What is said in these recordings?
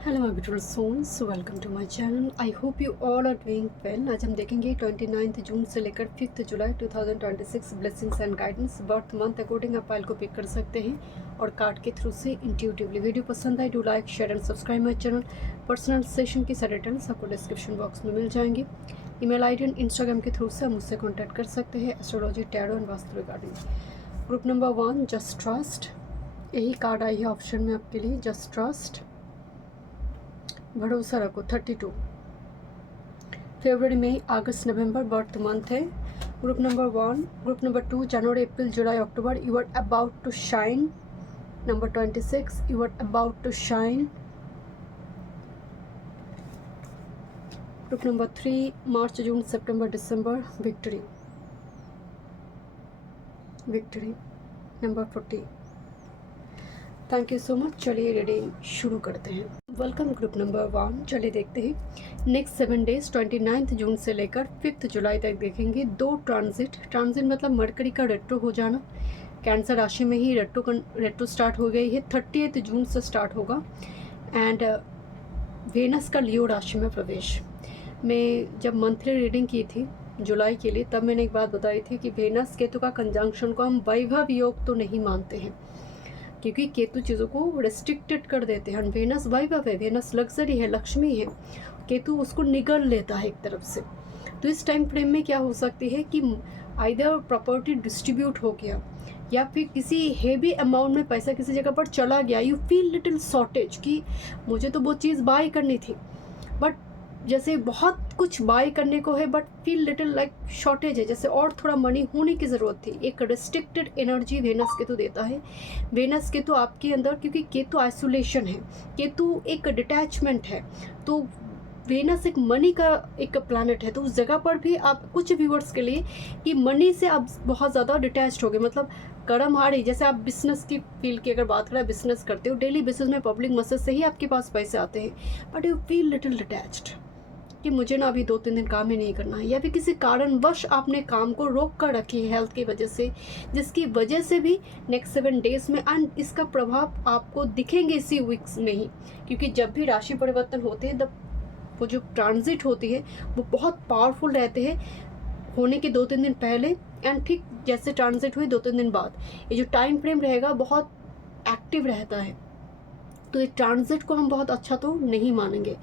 Hello my beautiful souls, welcome to my channel. I hope you all are doing well. आज हम देखेंगे 29 जून से लेकर 5 जुलाई 2026 blessings and guidance. Birth month according आप फाइल को पिक कर सकते हैं और कार्ड के थ्रू से इंट्यूटिवली। वीडियो पसंद आए do like share and subscribe my channel. Personal session की सारे डिटेल्स आपको डिस्क्रिप्शन बॉक्स में मिल जाएंगे। ईमेल आईडी एंड इंस्टाग्राम के थ्रू से आप मुझसे कॉन्टैक्ट कर सकते हैं astrology, tarot and vastu regarding. Group number 1 just trust, यही कार्ड आई है ऑप्शन में आपके लिए। जस्ट ट्रस्ट, भरोसा रखो। 32 फरवरी, मई, अगस्त, नवंबर बर्थ मंथ है। ग्रुप नंबर 1, ग्रुप नंबर 2 जनवरी, अप्रैल, जुलाई, अक्टूबर। You are about to shine. Number 26 you are about to shine. Group number 3 मार्च, जून, सितंबर, दिसंबर। Victory, victory. Number 40। Thank you so much. चलिए रीडिंग शुरू करते हैं। Welcome group number 1। चलिए देखते हैं नेक्स्ट 7 डेज 29 जून से लेकर 5 जुलाई तक देखेंगे। 2 ट्रांजिट मतलब मरकरी का रेट्रो हो जाना। कैंसर राशि में ही रेट्रो स्टार्ट हो गई है। 30 जून से स्टार्ट होगा। एंड वेनस का लियो राशि में प्रवेश। मैं जब मंथली रीडिंग की थी जुलाई के लिए, तब मैंने एक बात बताई थी कि वेनस केतु का कंजंक्शन को हम वैभव योग तो नहीं मानते हैं, क्योंकि केतु चीज़ों को रेस्ट्रिक्टेड कर देते हैं। वेनस वैभव है, वेनस लग्जरी है, लक्ष्मी है। केतु उसको निगल लेता है एक तरफ से। तो इस टाइम फ्रेम में क्या हो सकती है कि आइदर प्रॉपर्टी डिस्ट्रीब्यूट हो गया या फिर किसी हेवी अमाउंट में पैसा किसी जगह पर चला गया। यू फील लिटिल शॉर्टेज कि मुझे तो वो चीज़ बाय करनी थी, बट जैसे बहुत कुछ बाय करने को है but feel little like shortage है, जैसे और थोड़ा मनी होने की ज़रूरत थी। एक रिस्ट्रिक्टेड एनर्जी वेनस केतु देता है। वेनस केतु आपके अंदर, क्योंकि केतु आइसोलेशन है, केतु एक डिटैचमेंट है, तो वेनस एक मनी का एक प्लैनेट है। तो उस जगह पर भी आप कुछ व्यूअर्स के लिए कि मनी से आप बहुत ज़्यादा डिटैच्ड हो गए, मतलब कर्म हारी। जैसे आप बिजनेस की फील्ड की अगर बात करें, बिजनेस करते हो, डेली बेसिस में पब्लिक मैसेज से ही आपके पास पैसे आते हैं, but you feel little detached कि मुझे ना अभी 2-3 दिन काम ही नहीं करना है, या फिर किसी कारणवश आपने काम को रोक कर रखी है हेल्थ की वजह से, जिसकी वजह से भी नेक्स्ट 7 डेज में एंड इसका प्रभाव आपको दिखेंगे इसी वीक्स में ही। क्योंकि जब भी राशि परिवर्तन होते हैं, तब वो जो ट्रांजिट होती है वो बहुत पावरफुल रहते हैं होने के 2-3 दिन पहले, एंड ठीक जैसे ट्रांजिट हुई 2-3 दिन बाद ये जो टाइम फ्रेम रहेगा बहुत एक्टिव रहता है। तो इस ट्रांजिट को हम बहुत अच्छा तो नहीं मानेंगे।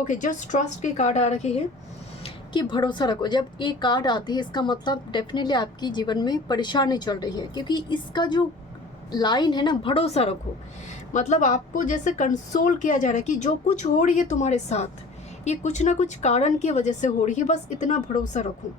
ओके, जस्ट ट्रस्ट की कार्ड आ रही है कि भरोसा रखो। जब ये कार्ड आती है इसका मतलब डेफिनेटली आपकी जीवन में परेशानी चल रही है, क्योंकि इसका जो लाइन है ना, भरोसा रखो, मतलब आपको जैसे कंसोल किया जा रहा है कि जो कुछ हो रही है तुम्हारे साथ, ये कुछ ना कुछ कारण की वजह से हो रही है, बस इतना भरोसा रखो।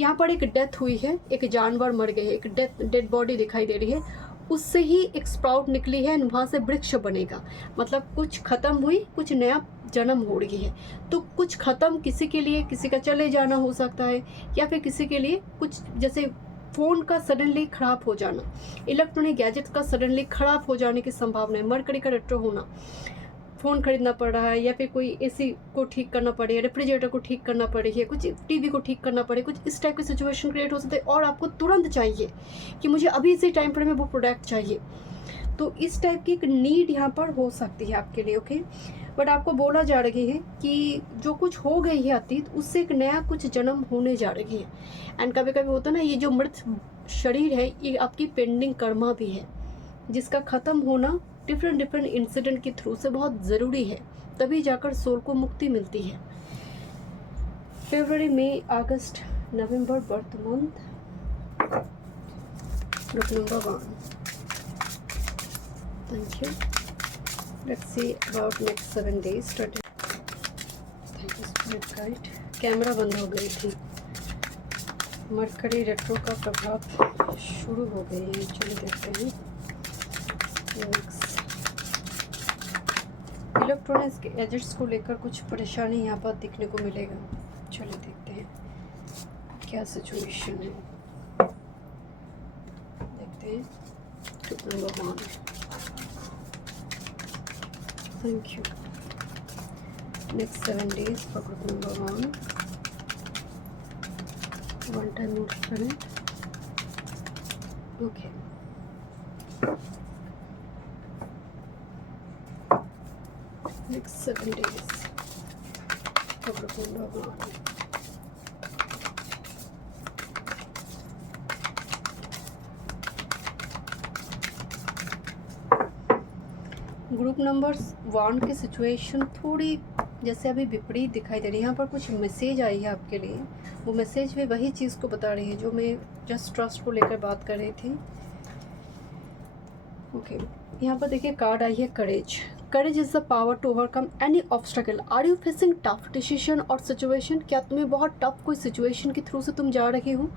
यहाँ पर एक डेथ हुई है, एक जानवर मर गए, एक डेड बॉडी दिखाई दे रही है, उससे ही एक स्प्राउट निकली है, वहाँ से वृक्ष बनेगा। मतलब कुछ खत्म हुई, कुछ नया जन्म हो रही है। तो कुछ खत्म किसी के लिए, किसी का चले जाना हो सकता है, या फिर किसी के लिए कुछ, जैसे फ़ोन का सडनली ख़राब हो जाना, इलेक्ट्रॉनिक गैजेट्स का सडनली ख़राब हो जाने की संभावना है। मरकरी का रेट्रो होना, फ़ोन खरीदना पड़ रहा है, या फिर कोई एसी को ठीक करना पड़े, रेफ्रिजरेटर को ठीक करना पड़े, है कुछ टीवी को ठीक करना पड़े, कुछ इस टाइप की सिचुएशन क्रिएट हो सकती है और आपको तुरंत चाहिए कि मुझे अभी इसी टाइम पर में वो प्रोडक्ट चाहिए। तो इस टाइप की एक नीड यहाँ पर हो सकती है आपके लिए। ओके, बट आपको बोला जा रही है कि जो कुछ हो गई है अतीत, उससे एक नया कुछ जन्म होने जा रही है। एंड कभी कभी होता है ना, ये जो मृत शरीर है ये आपकी पेंडिंग कर्मा भी है, जिसका ख़त्म होना डिफरेंट इंसिडेंट के थ्रू से बहुत ज़रूरी है, तभी जाकर सोल को मुक्ति मिलती है। फरवरी, मई, अगस्त, नवंबर birth month. Group number 1। Thank you. Let's see about next 7 days. Thank you spirit guide. Camera बंद हो गई थी। मरकरी रेट्रो का प्रभाव शुरू हो गई है। चलिए देखते हैं। इलेक्ट्रॉनिक्स के गैजेट्स को लेकर कुछ परेशानी यहाँ पर दिखने को मिलेगा। चलिए देखते हैं क्या सिचुएशन है। देखते हैं group number 1। Thank you. Next 7 days for group number 1। One time note करें। Okay, next 7 days for group number 1. Group number 1 की सिचुएशन थोड़ी जैसे अभी विपरीत दिखाई दे रही है। यहाँ पर कुछ मैसेज आई है आपके लिए, वो मैसेज भी वही चीज़ को बता रही है जो मैं जस्ट ट्रस्ट को लेकर बात कर रही थी। ओके, यहाँ पर देखिए कार्ड आई है courage. Courage is the power to overcome any obstacle. Are you facing tough decision और सिचुएशन? क्या तुम्हें बहुत टफ कोई सिचुएशन के थ्रू से तुम जा रहे हो?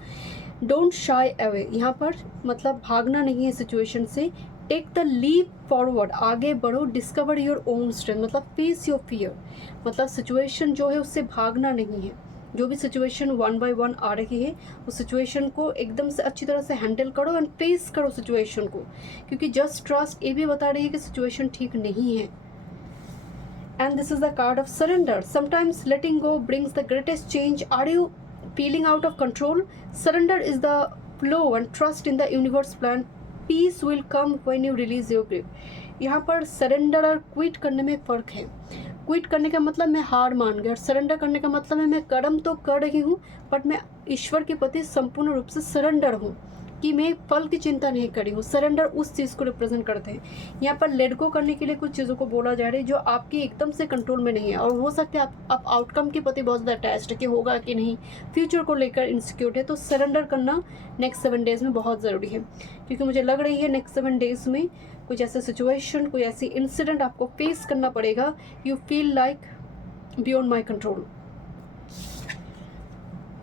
डोंट शाई अवे, यहाँ पर मतलब भागना नहीं है सिचुएशन से। टेक द लीप फॉरवर्ड, आगे बढ़ो। डिस्कवर योर ओन स्ट्रेंथ, मतलब फेस योर फियर, मतलब सिचुएशन जो है उससे भागना नहीं है। जो भी सिचुएशन 1 by 1 आ रही है उस सिचुएशन को एकदम से अच्छी तरह से हैंडल करो एंड फेस करो सिचुएशन को, क्योंकि जस्ट ट्रस्ट ये भी बता रही है कि सिचुएशन ठीक नहीं है। And this is the card of surrender. Sometimes letting go brings the greatest change. Are you feeling out of control? Surrender is the flow and trust in the universe plan. Peace will come when you release your grip. यहाँ पर surrender और quit करने में फ़र्क है। Quit करने का मतलब मैं हार मान गया, और सरेंडर करने का मतलब है मैं कर्म तो कर रही हूँ बट मैं ईश्वर के प्रति संपूर्ण रूप से सरेंडर हूँ कि मैं फल की चिंता नहीं करी हूँ। सरेंडर उस चीज़ को रिप्रेजेंट करते हैं। यहाँ पर लेट गो करने के लिए कुछ चीज़ों को बोला जा रहा है जो आपकी एकदम से कंट्रोल में नहीं है, और हो सकता है आप आउटकम के प्रति बहुत ज़्यादा अटैच्ड है कि होगा कि नहीं, फ्यूचर को लेकर इंसिक्योर है। तो सरेंडर करना नेक्स्ट 7 days में बहुत ज़रूरी है, क्योंकि मुझे लग रही है नेक्स्ट 7 days में कुछ ऐसा सिचुएशन, कोई ऐसी इंसिडेंट आपको फेस करना पड़ेगा। You feel like beyond my control.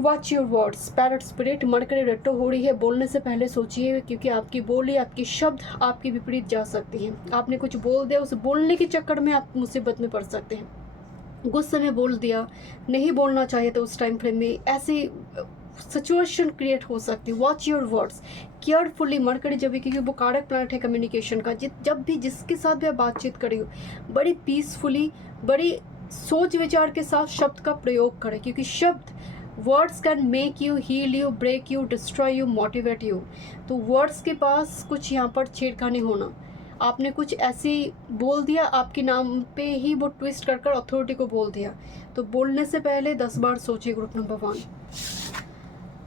Watch your words. Parrot spirit mercury retro हो रही है, बोलने से पहले सोचिए, क्योंकि आपकी बोली, आपकी शब्द आपकी विपरीत जा सकती हैं। आपने कुछ बोल दिया, उस बोलने के चक्कर में आप मुसीबत में पड़ सकते हैं। गुस्से में बोल दिया, नहीं बोलना चाहिए तो उस टाइम फ्रेम में ऐसी सिचुएशन क्रिएट हो सकती है। Watch your words carefully. Mercury जब भी, क्योंकि वो कारक प्लैनेट है कम्युनिकेशन का, जब भी जिसके साथ भी आप बातचीत करी हो, बड़ी पीसफुली, बड़ी सोच विचार के साथ शब्द का प्रयोग करें, क्योंकि शब्द words can make you, heal you, break you, destroy you, motivate you. तो वर्ड्स के पास कुछ यहाँ पर छेड़खानी होना, आपने कुछ ऐसी बोल दिया, आपके नाम पे ही वो ट्विस्ट कर कर अथॉरिटी को बोल दिया। तो बोलने से पहले 10 बार सोचिए। ग्रुप नंबर 1,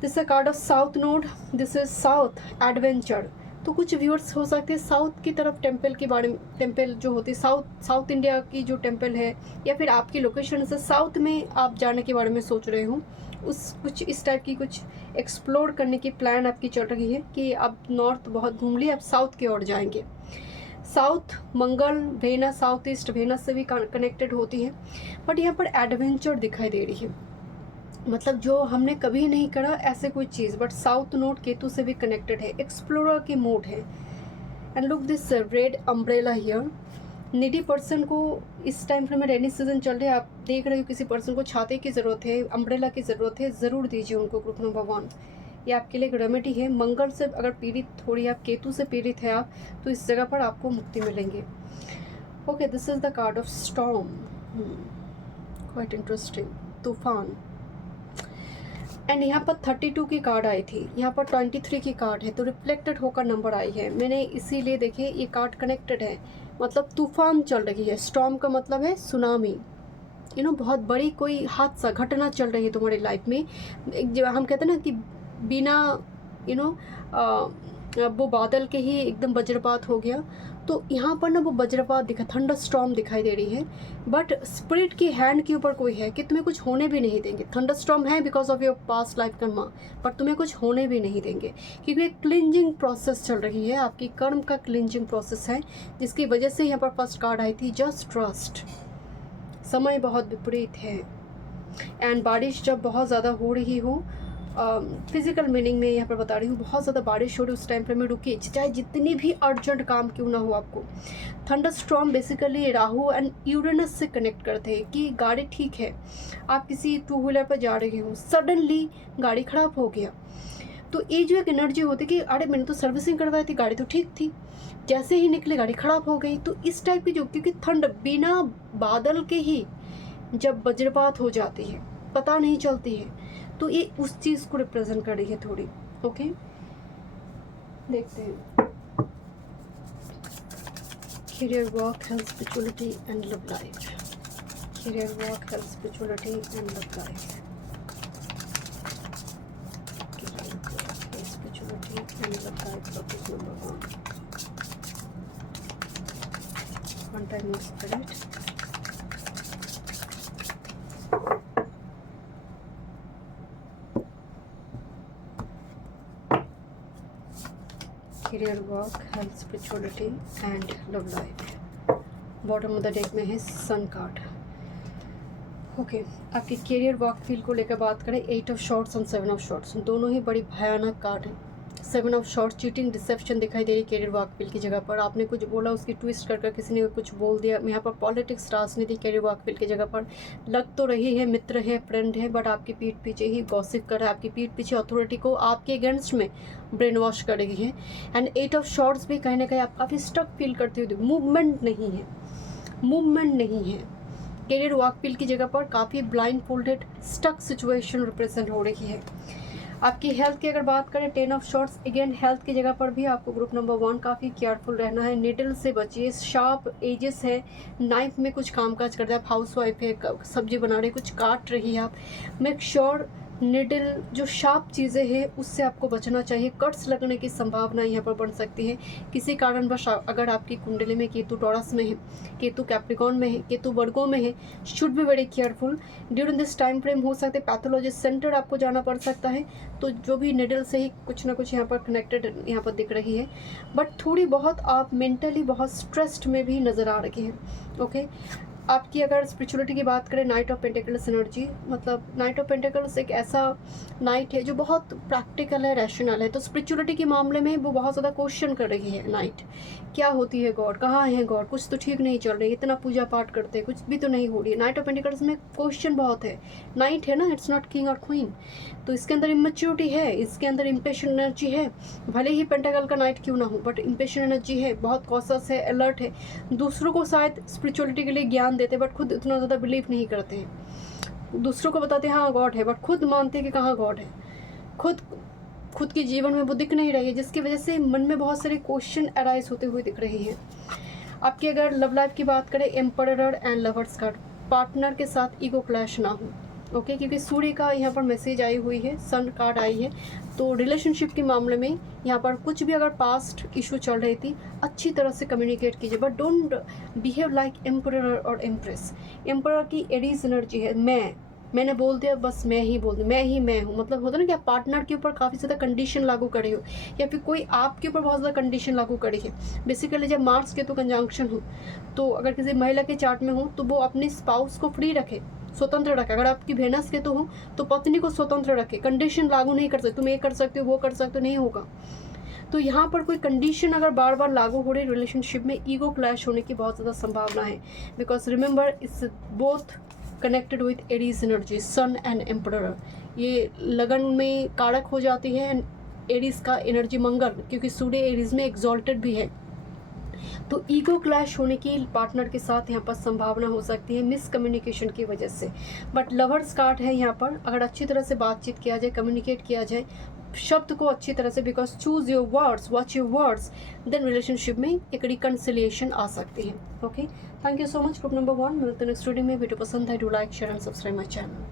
दिस है card of south node. This is south adventure. तो कुछ व्यूअर्स हो सकते हैं साउथ की तरफ टेम्पल के बारे में, टेम्पल जो होती है साउथ इंडिया की जो टेम्पल है, या फिर आपकी लोकेशन से साउथ में आप जाने के बारे में सोच रहे हो। उस कुछ इस टाइप की कुछ एक्सप्लोर करने की प्लान आपकी चल रही है कि आप नॉर्थ बहुत घूम लिए, आप साउथ की ओर जाएंगे। साउथ मंगल, वेनस, साउथ ईस्ट वेनस से भी कनेक्टेड होती है, बट यहाँ पर एडवेंचर दिखाई दे रही है, मतलब जो हमने कभी नहीं करा ऐसे कोई चीज़। बट साउथ नोड केतु से भी कनेक्टेड है, एक्सप्लोरर की मोड है। And look this red umbrella here. Needy person को इस टाइम फ्रेम में, रेनी सीजन चल रहा है, आप देख रहे हो किसी पर्सन को छाते की ज़रूरत है, अम्ब्रेला की ज़रूरत है, ज़रूर दीजिए उनको। ग्रुप नंबर 1, ये आपके लिए एक रेमेडी है। मंगल से अगर पीड़ित थोड़ी, आप केतु से पीड़ित है आप, तो इस जगह पर आपको मुक्ति मिलेंगे। Okay, this is the card of storm. Quite interesting, तूफान। एंड यहाँ पर 32 की कार्ड आई थी, यहाँ पर 23 की कार्ड है, तो रिफ्लेक्टेड होकर नंबर आई है। मैंने इसीलिए देखिए ये कार्ड कनेक्टेड है, मतलब तूफान चल रही है। स्टॉर्म का मतलब है सुनामी, बहुत बड़ी कोई हादसा, घटना चल रही है तुम्हारी लाइफ में। जब हम कहते हैं ना कि बिना वो बादल के ही एकदम वज्रपात हो गया, तो यहाँ पर ना वो वज्रपात दिखा, थंडर स्टॉर्म दिखाई दे रही है। बट स्पिरिट की हैंड के ऊपर कोई है कि तुम्हें कुछ होने भी नहीं देंगे। थंडर स्टॉर्म है because of your past life Karma, but तुम्हें कुछ होने भी नहीं देंगे, क्योंकि एक क्लिंजिंग प्रोसेस चल रही है, आपकी कर्म का क्लिंजिंग प्रोसेस है, जिसकी वजह से यहाँ पर फर्स्ट कार्ड आई थी जस्ट ट्रस्ट। समय बहुत विपरीत है। एंड बारिश जब बहुत ज़्यादा हो रही हो, फिजिकल मीनिंग में यहाँ पर बता रही हूँ, बहुत ज़्यादा बारिश हो रही, उस टाइम पर में रुकिए, चाहे जितनी भी अर्जेंट काम क्यों ना हो आपको। Thunder storm basically Rahu and Uranus से कनेक्ट करते हैं कि गाड़ी ठीक है, आप किसी 2 व्हीलर पर जा रहे हो, सडनली गाड़ी ख़राब हो गया, तो ये जो एक एनर्जी होती है कि अरे मैंने तो सर्विसिंग करवाई थी, गाड़ी तो ठीक थी, जैसे ही निकले गाड़ी ख़राब हो गई। तो इस टाइप की जो, क्योंकि ठंड बिना बादल के ही जब वज्रपात हो जाती है पता नहीं चलती है, तो ये उस चीज़ को रिप्रेजेंट कर रही है थोड़ी। ओके, देखते हैं। career, work, health, spirituality and love life. Career, work, health, spirituality and love life. Career, work, health, spirituality and love life. Topic number 1. One time more spirit. Career, work, health, spirituality and love life. Bottom of the deck में है sun card. Okay, आपके career work field को लेकर बात करें, 8 of shorts और 7 of shorts दोनों ही बड़ी भयानक कार्ड हैं. 7 ऑफ शॉर्ट्स चीटिंग डिसेप्शन दिखाई दे रही है करियर वर्क फील्ड की जगह पर. आपने कुछ बोला, उसकी ट्विस्ट कर किसी ने कुछ बोल दिया. यहाँ पर पॉलिटिक्स राजनीति करियर वर्क फील्ड की जगह पर लग तो रही है, मित्र है, फ्रेंड है, बट आपकी पीठ पीछे ही गॉसिप कर रहा है. आपकी पीठ पीछे अथॉरिटी को आपके अगेंस्ट में ब्रेन वॉश कर रही है. एंड 8 ऑफ शॉर्ट्स भी कहीं ना कहीं आप काफ़ी स्टक फील करते हुए, मूवमेंट नहीं है, मूवमेंट नहीं है. करियर वर्क फील्ड की जगह पर काफ़ी blindfolded stuck situation represent हो रही है. आपकी हेल्थ की अगर बात करें, 10 ऑफ शॉर्ट्स अगेन हेल्थ की जगह पर भी आपको ग्रुप नंबर 1 काफ़ी केयरफुल रहना है. निडल से बचिए, शार्प एजेस है, नाइफ में कुछ कामकाज करते हैं आप, हाउस वाइफ है, सब्जी बना रहे, कुछ काट रही है आप, मेक श्योर निडल जो शार्प चीज़ें हैं उससे आपको बचना चाहिए. कट्स लगने की संभावना यहाँ पर बन सकती है. किसी कारणवश अगर आपकी कुंडली में केतु टॉरस में है, केतु कैप्रिकॉन में है, केतु वर्गो में है, should be very careful during this time frame. हो सकते पैथोलॉजिस्ट सेंटर आपको जाना पड़ सकता है. तो जो भी निडल से ही कुछ ना कुछ यहाँ पर कनेक्टेड यहाँ पर दिख रही है, बट थोड़ी बहुत आप मेंटली बहुत स्ट्रेस्ड में भी नज़र आ रही हैं. ओके, आपकी अगर स्पिरिचुअलिटी की बात करें, नाइट ऑफ पेंटिकल्स एनर्जी, मतलब नाइट ऑफ पेंटिकल्स एक ऐसा नाइट है जो बहुत प्रैक्टिकल है, रैशनल है. तो स्पिरिचुअलिटी के मामले में वो बहुत ज़्यादा क्वेश्चन कर रही है नाइट. क्या होती है गॉड, कहाँ है गॉड, कुछ तो ठीक नहीं चल रही, इतना पूजा पाठ करते हैं, कुछ भी तो नहीं हो रही है. नाइट ऑफ पेंटिकल्स में क्वेश्चन बहुत है. नाइट है ना, इट्स नॉट किंग और क्वीन, तो इसके अंदर इमेच्योरिटी है, इसके अंदर इम्पेशेंट एनर्जी है. भले ही पेंटाकल का नाइट क्यों ना हो, बट इम्पेशेंट एनर्जी है, बहुत कॉशस है, अलर्ट है. दूसरों को शायद स्पिरिचुअलिटी के लिए ज्ञान देते, बट खुद इतना ज़्यादा बिलीव नहीं करते हैं. दूसरों को बताते हैं हाँ गॉड है, बट खुद मानते हैं कि कहाँ गॉड है. खुद की जीवन में वो दिख नहीं रही है, जिसकी वजह से मन में बहुत सारे क्वेश्चन अराइज होते हुए दिख रही हैं. आपकी अगर लव लाइफ की बात करें, emperor and lovers card, partner के साथ ईगो क्लैश ना हो. ओके, क्योंकि सूर्य का यहाँ पर मैसेज आई हुई है, सन कार्ड आई है. तो रिलेशनशिप के मामले में यहाँ पर कुछ भी अगर पास्ट इशू चल रही थी, अच्छी तरह से कम्युनिकेट कीजिए, but don't behave like emperor और एम्प्रेस. एम्परर की एरीज एनर्जी है, मैंने बोल दिया, बस मैं ही बोल दूँ, मैं हूँ. मतलब होता है ना कि आप पार्टनर के ऊपर काफ़ी ज़्यादा कंडीशन लागू करे हो, या फिर कोई आपके ऊपर बहुत ज़्यादा कंडीशन लागू करे है. बेसिकली जब मार्स के तो कंजंक्शन हो, तो अगर किसी महिला के चार्ट में हो तो वो अपने स्पाउस को फ्री रखे, स्वतंत्र रखे. अगर आपकी वेनस के तो हो तो पत्नी को स्वतंत्र रखे, कंडीशन लागू नहीं कर सकते, तुम ये कर सकते हो, वो कर सकते हो, नहीं होगा. तो यहाँ पर कोई कंडीशन अगर बार बार लागू हो रही रिलेशनशिप में, ईगो क्लैश होने की बहुत ज़्यादा संभावना है. Because remember it's both connected with Aries energy, sun and emperor. ये लगन में कारक हो जाती है. एंड एरीज का एनर्जी मंगल, क्योंकि सूर्य एरीज में एग्जॉल्टेड भी है. तो ईगो क्लैश होने की पार्टनर के साथ यहाँ पर संभावना हो सकती है मिसकम्युनिकेशन की वजह से. बट लवर्स कार्ड है यहाँ पर, अगर अच्छी तरह से बातचीत किया जाए, कम्युनिकेट किया जाए शब्द को अच्छी तरह से, because choose your words, watch your words, then relationship में एक रिकन्सिलिएशन आ सकती है. Okay, thank you so much. Group number 1 मिलते हैं नेक्स्ट वीडियो में. वीडियो पसंद है, do like, share and subscribe my channel.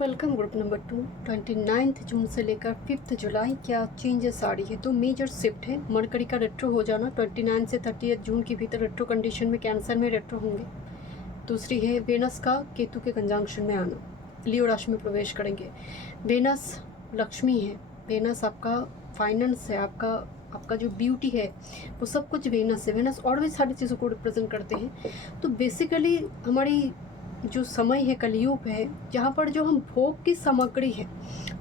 Welcome. Group number 2, 29 जून से लेकर 5 जुलाई क्या चेंजेस आ रही है. तो मेजर शिफ्ट है. मरकरी का रेट्रो हो जाना 29 से 30 जून के भीतर रेट्रो कंडीशन में कैंसर में रेट्रो होंगे. दूसरी है वेनस का केतु के कंजंक्शन में आना, लियो राशि में प्रवेश करेंगे. वेनस लक्ष्मी है, वेनस आपका फाइनेंस है, आपका जो ब्यूटी है वो सब कुछ वेनस है. वेनस और भी सारी चीज़ों को रिप्रेजेंट करते हैं. तो बेसिकली हमारी जो समय है, कलयुग है, जहाँ पर जो हम भोग की सामग्री है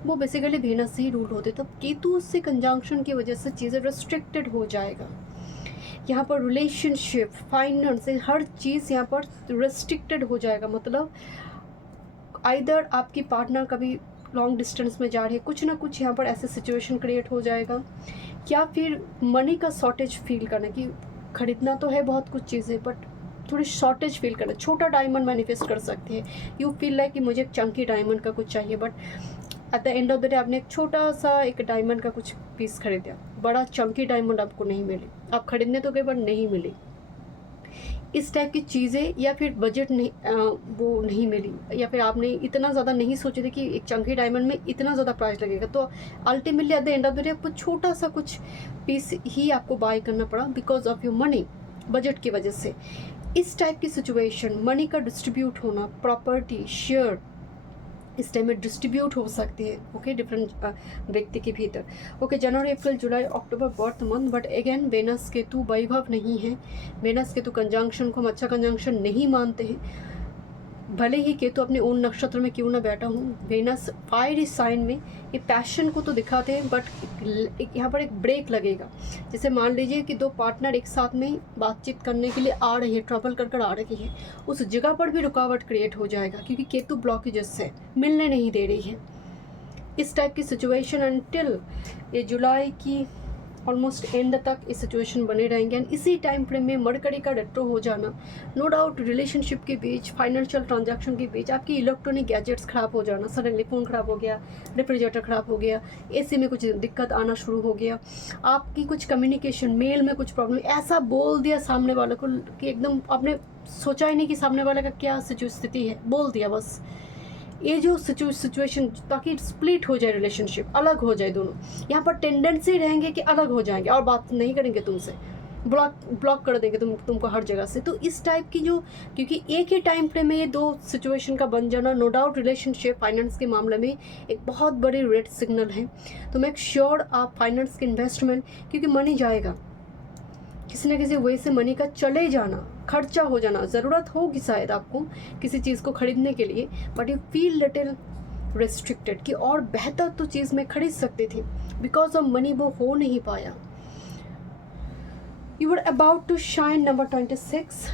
वो बेसिकली वेनस से ही रूल होते. तब केतु से कंजंक्शन की वजह से चीज़ें रेस्ट्रिक्टेड हो जाएगा. यहाँ पर रिलेशनशिप, फाइनेंस, हर चीज़ यहाँ पर रेस्ट्रिक्टेड हो जाएगा. मतलब आइदर आपकी पार्टनर कभी लॉन्ग डिस्टेंस में जा रही है, कुछ ना कुछ यहाँ पर ऐसे सिचुएशन क्रिएट हो जाएगा. या फिर मनी का शॉर्टेज फील करना, कि खरीदना तो है बहुत कुछ चीज़ें, बट थोड़ी शॉर्टेज फील करना. छोटा डायमंड मैनिफेस्ट कर सकती है. यू फील लाइक कि मुझे एक चंकी डायमंड का कुछ चाहिए, but at the end of the day आपने एक छोटा सा एक डायमंड का कुछ पीस खरीदा, बड़ा चंकी डायमंड आपको नहीं मिले. आप खरीदने तो गए बट नहीं मिली. इस टाइप की चीज़ें, या फिर बजट नहीं वो नहीं मिली, या फिर आपने इतना ज़्यादा नहीं सोचे थे कि एक चंकी डायमंड में इतना ज़्यादा प्राइस लगेगा, तो ultimately at the end of the day आपको छोटा सा कुछ पीस ही आपको बाय करना पड़ा because of your money, budget की वजह से। इस टाइप की सिचुएशन, मनी का डिस्ट्रीब्यूट होना, प्रॉपर्टी, शेयर इस टाइम में डिस्ट्रीब्यूट हो सकती है, ओके, डिफरेंट व्यक्ति के भीतर। ओके, जनवरी, अप्रैल, जुलाई, अक्टूबर birth month, but again Venus Ketu वैभव नहीं है। वेनस केतु कंजंक्शन को हम अच्छा कंजंक्शन नहीं मानते हैं, भले ही केतु अपने ओन नक्षत्र में क्यों ना बैठा हूँ। वेनस फायर साइन में ये पैशन को तो दिखाते हैं, बट यहाँ पर एक ब्रेक लगेगा। जैसे मान लीजिए कि दो पार्टनर एक साथ में बातचीत करने के लिए आ रही है, ट्रैवल कर आ रही है, उस जगह पर भी रुकावट क्रिएट हो जाएगा, क्योंकि केतु ब्लॉकेजेस से मिलने नहीं दे रही है। इस टाइप की सिचुएशन अनटिल ये जुलाई की ऑलमोस्ट एंड तक इस सिचुएशन बने रहेंगे। एंड इसी टाइम फ्रेम में मरकरी का रेट्रो हो जाना, नो डाउट रिलेशनशिप के बीच, फाइनेंशियल ट्रांजैक्शन के बीच, आपकी इलेक्ट्रॉनिक गैजेट्स खराब हो जाना, सडनली फ़ोन खराब हो गया, रेफ्रिजरेटर खराब हो गया, एसी में कुछ दिक्कत आना शुरू हो गया, आपकी कुछ कम्युनिकेशन, मेल में कुछ प्रॉब्लम, ऐसा बोल दिया सामने वाले को कि एकदम आपने सोचा ही नहीं कि सामने वाले का क्या स्थिति है, बोल दिया बस। ये जो सिचुएशन, ताकि स्प्लिट हो जाए, रिलेशनशिप अलग हो जाए दोनों, यहाँ पर टेंडेंसी रहेंगे कि अलग हो जाएंगे और बात नहीं करेंगे तुमसे, ब्लॉक कर देंगे तुमको हर जगह से। तो इस टाइप की जो, क्योंकि एक ही टाइम फ्रेम में ये दो सिचुएशन का बन जाना, नो डाउट रिलेशनशिप फाइनेंस के मामले में एक बहुत बड़ी रेड सिग्नल है। तो मेक श्योर आप फाइनेंस के इन्वेस्टमेंट, क्योंकि मनी जाएगा किसी न किसी वे से, मनी का चले जाना, खर्चा हो जाना, ज़रूरत होगी शायद आपको किसी चीज़ को खरीदने के लिए, but you feel little restricted कि और बेहतर तो चीज़ मैं खरीद सकती थी, बिकॉज ऑफ मनी वो हो नहीं पाया। You are about to shine, number 26,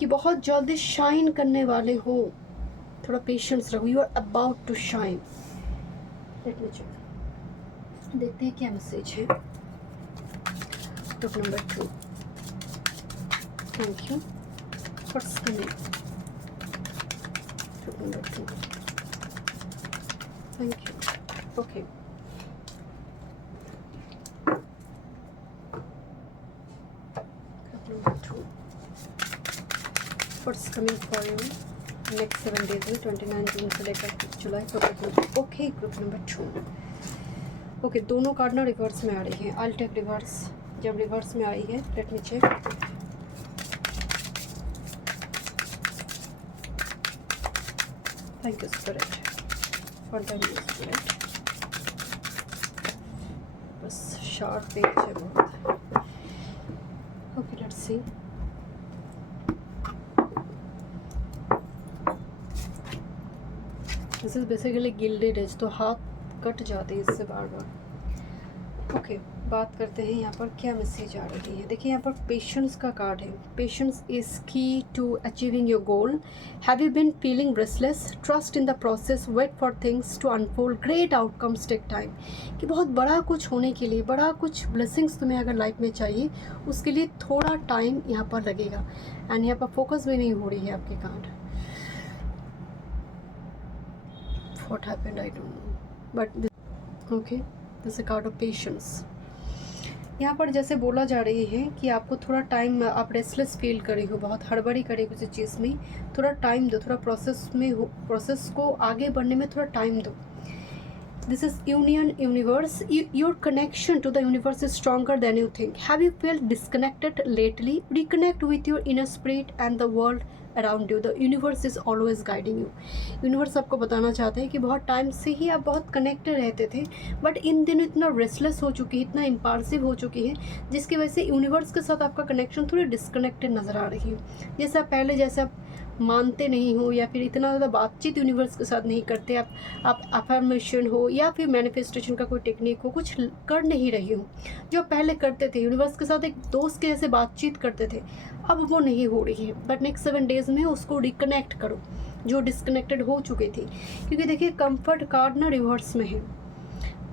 कि बहुत जल्दी शाइन करने वाले हो, थोड़ा पेशेंस रखो, you are about to shine. Let me check, देखते हैं क्या मैसेज है। Group number 2, thank you for coming. Group number 2, thank you. Okay, group number 2, what's coming for you next 7 days में 29 जून से लेकर जुलाई तक। ओके, ग्रुप नंबर 2, ओके, दोनों कार्ड ना रिवर्स में आ रही है। I will take reverse. जब रिवर्स में आई है, let me check. Thank you, Spirit, for the news, Spirit. बस शार्प पेज है बहुत। Okay, let's see. This is basically gilded edge, तो हाथ कट जाते हैं इससे बार बार। ओके, बात करते हैं यहाँ पर क्या मैसेज आ रही है। देखिए यहाँ पर पेशेंस का कार्ड है। Patience is key to achieving your goal. Have you been feeling restless? Trust in the process, wait for things to unfold, great outcomes take time. कि बहुत बड़ा कुछ होने के लिए, बड़ा कुछ ब्लेसिंग्स तुम्हें अगर लाइफ में चाहिए, उसके लिए थोड़ा टाइम यहाँ पर लगेगा। एंड यहाँ पर फोकस भी नहीं हो रही है आपके card. What happened I don't no, but okay, this a card of patience. यहाँ पर जैसे बोला जा रही है कि आपको थोड़ा टाइम, आप रेस्टलेस फील करी हो, बहुत हड़बड़ी करी किसी चीज़ में, थोड़ा टाइम दो, थोड़ा प्रोसेस को आगे बढ़ने में थोड़ा टाइम दो। This is union universe, your connection to the universe is stronger than you think. Have you feel disconnected lately? Reconnect with your inner spirit and the world around you. The universe is always guiding you. Universe आपको बताना चाहते हैं कि बहुत time से ही आप बहुत connected रहते थे, बट इन दिनों इतना रेस्टलेस हो चुकी है, इतना इम्पल्सिव हो चुकी है, जिसकी वजह से यूनिवर्स के साथ आपका कनेक्शन थोड़ी डिस्कनेक्टेड नज़र आ रही है। जैसे आप पहले जैसे आप मानते नहीं हो, या फिर इतना ज़्यादा बातचीत यूनिवर्स के साथ नहीं करते, आप अफर्मेशन हो या फिर मैनिफेस्टेशन का कोई टेक्निक हो, कुछ कर नहीं रही हो जो पहले करते थे, यूनिवर्स के साथ एक दोस्त के जैसे बातचीत करते थे, अब वो नहीं हो रही है। बट नेक्स्ट 7 डेज़ में उसको रिकनेक्ट करो जो डिस्कनेक्टेड हो चुकी थी। क्योंकि देखिए कंफर्ट कार्ड ना रिवर्स में है,